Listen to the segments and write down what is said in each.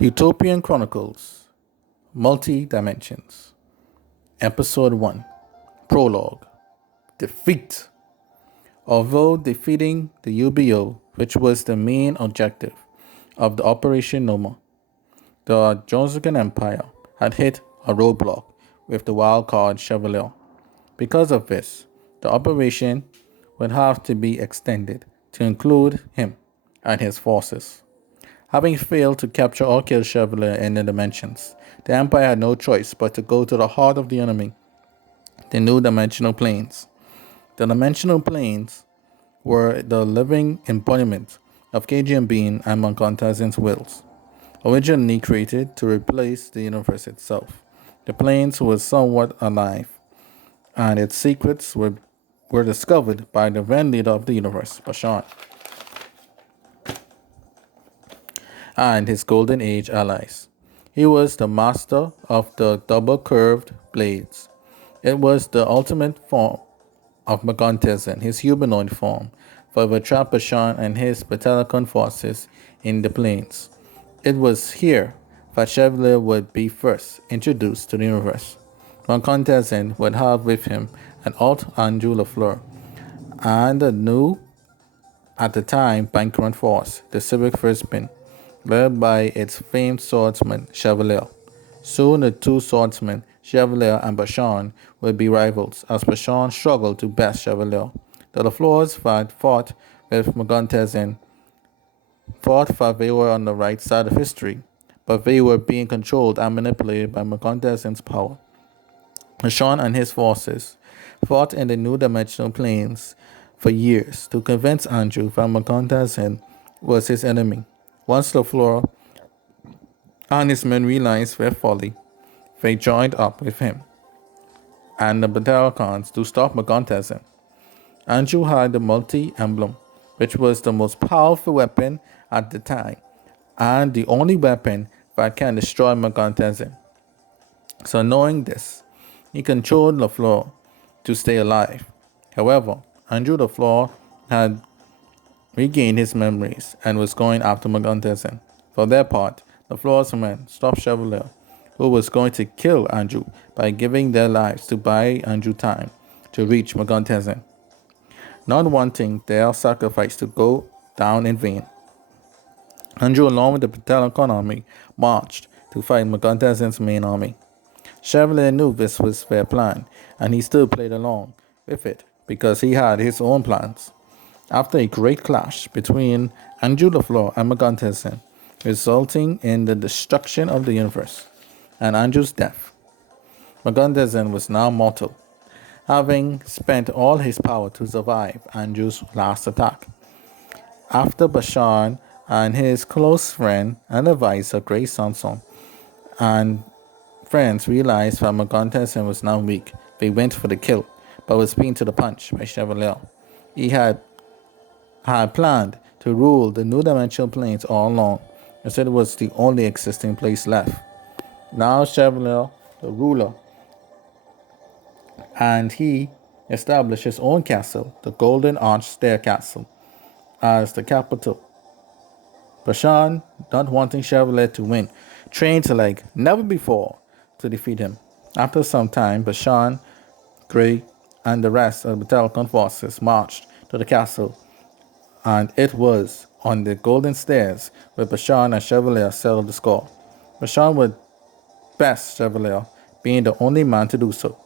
Utopian Chronicles, Multi Dimensions, Episode 1, Prologue, Defeat. Although defeating the UBO, which was the main objective of the Operation Noma, the Jonsican Empire had hit a roadblock with the wildcard Chevalier. Because of this, the operation would have to be extended to include him and his forces. Having failed to capture or kill Chevalier in the dimensions, the Empire had no choice but to go to the heart of the enemy, the new dimensional planes. The dimensional planes were the living embodiment of KGM Bean and Moncontazin's wills. Originally created to replace the universe itself, the planes were somewhat alive, and its secrets were discovered by the then leader of the universe, Bashan, and his Golden Age allies. He was the master of the double curved blades. It was the ultimate form of Magontezin, his humanoid form, for the trap Bashan and his Batalacon forces in the plains. It was here that Chevalier would be first introduced to the universe. Magontezin would have with him an alt Anjou Lafleur and a new, at the time, bankrupt force, the Civic Firstmen, led by its famed swordsman, Chevalier. Soon the two swordsmen, Chevalier and Bashan, would be rivals, as Bashan struggled to best Chevalier. The Lafleurs had fought with Magontezin, thought that they were on the right side of history, but they were being controlled and manipulated by Magontezin's power. Bashan and his forces fought in the new dimensional planes for years to convince Andrew that Magontezin was his enemy. Once Lafleur and his men realized their folly, they joined up with him and the Batalacons to stop Magontezin. Andrew had the multi-emblem, which was the most powerful weapon at the time, and the only weapon that can destroy Magontezin. So knowing this, he controlled Lafleur to stay alive. However, Andrew Lafleur had regained his memories and was going after Magontezin. For their part, Lafleur's men stopped Chevalier, who was going to kill Andrew by giving their lives to buy Andrew time to reach Magontezin. Not wanting their sacrifice to go down in vain, Andrew, along with the Batalacon army, marched to fight Magontezin's main army. Chevalier knew this was their plan, and he still played along with it because he had his own plans. After a great clash between Andrew Lafleur and Magontezin, resulting in the destruction of the universe and Andrew's death, Magontezin was now mortal, having spent all his power to survive Andrew's last attack. After Bashan and his close friend and advisor Grace Sanson and friends realized that Magontezin was now weak, they went for the kill, but was beaten to the punch by Chevalier. He had planned to rule the new dimensional planes all along, as it was the only existing place left. Now Chevalier, the ruler, and he established his own castle, the Golden Arch Stair Castle, as the capital. Bashan, not wanting Chevalier to win, trained like never before to defeat him. After some time, Bashan, Gray, and the rest of the Batalacon forces marched to the castle, and it was on the golden stairs where Bashan and Chevalier settled the score. Bashan would best Chevalier, being the only man to do so.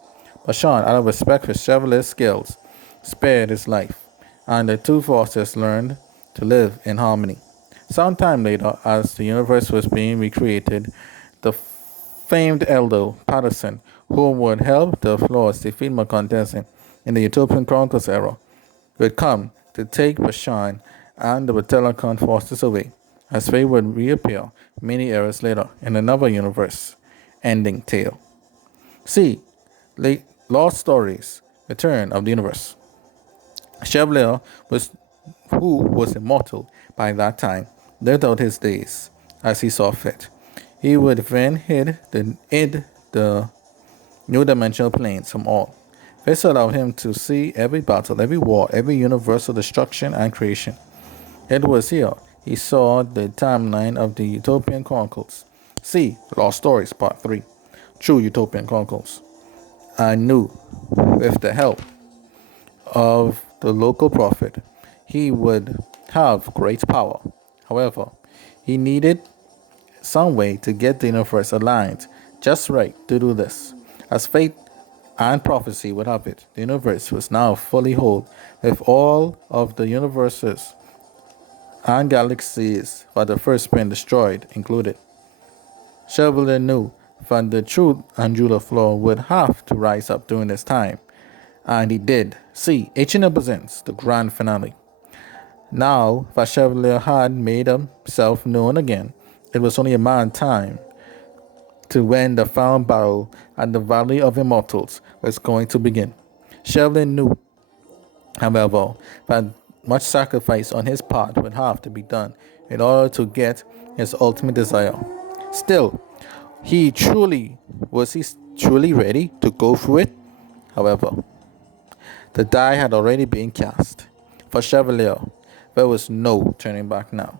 Bashan, out of respect for Chevalier's skills, spared his life, and the two forces learned to live in harmony. Some time later, as the universe was being recreated, the famed Eldo Patterson, who would help the Floors defeat Magontezin in the Utopian Chronicles era, would come to take Bashan and the Batalacon forces away, as they would reappear many eras later in another universe-ending tale. See, Lost Stories, Return of the Universe. Chevalier, who was immortal by that time, lived out his days as he saw fit. He would then hid the new dimensional planes from all. This allowed him to see every battle, every war, every universal destruction and creation. It was here he saw the timeline of the Utopian Chronicles. See Lost Stories Part 3. True Utopian Chronicles. I knew, with the help of the local prophet, he would have great power. However, he needed some way to get the universe aligned just right to do this. As fate and prophecy would have it, the universe was now fully whole, with all of the universes and galaxies for the first been destroyed included. Chevalier knew that the truth and Judah Floor would have to rise up during this time, and he did. See, H&M presents the grand finale. Now that Chevalier had made himself known again, it was only a matter of time to when the final battle at the Valley of Immortals was going to begin. Chevalier knew, however, that much sacrifice on his part would have to be done in order to get his ultimate desire. Still, he truly ready to go through it? However, the die had already been cast. For Chevalier, there was no turning back now.